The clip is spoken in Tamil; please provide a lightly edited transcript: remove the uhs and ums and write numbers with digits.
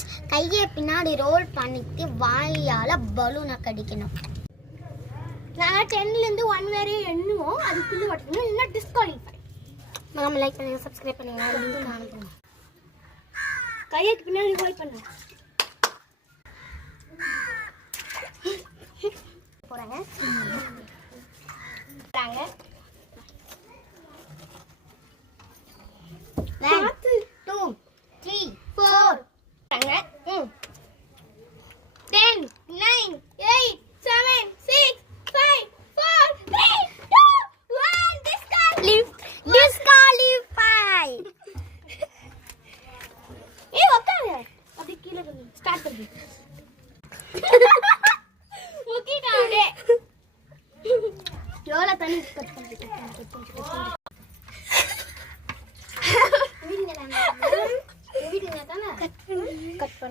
ஃப்ரெண்ட்ஸ், கையை பின்னாடி ரோல் பண்ணிட்டு வாயால் பலூனை கடிக்கணும். நாங்கள் 10லேருந்து 1 வரை எண்ணுவோம். அதுக்குள்ளே ஓட்டணும், இல்லைன்னா டிஸ்குவாலிஃபை. நம்ம லைக் பண்ணுங்க, சப்ஸ்கிரைப் பண்ணுங்க, லிங்க் அனுப்புங்க. கையைக்கு பின்னாடி ரோல் பண்ணுங்க. போறாங்க. பார்த்து 2 3 4 10 9 8 7 6 5 4 3 2 1 disqualify. ஏய் உட்காரு. அப்படியே கீழே ஸ்டார்ட் பண்ணு. முக்கிட்டானே. எவ்வளோ தண்ணி கட் பண்ணி வீடுங்க தானே கட் பண்ணி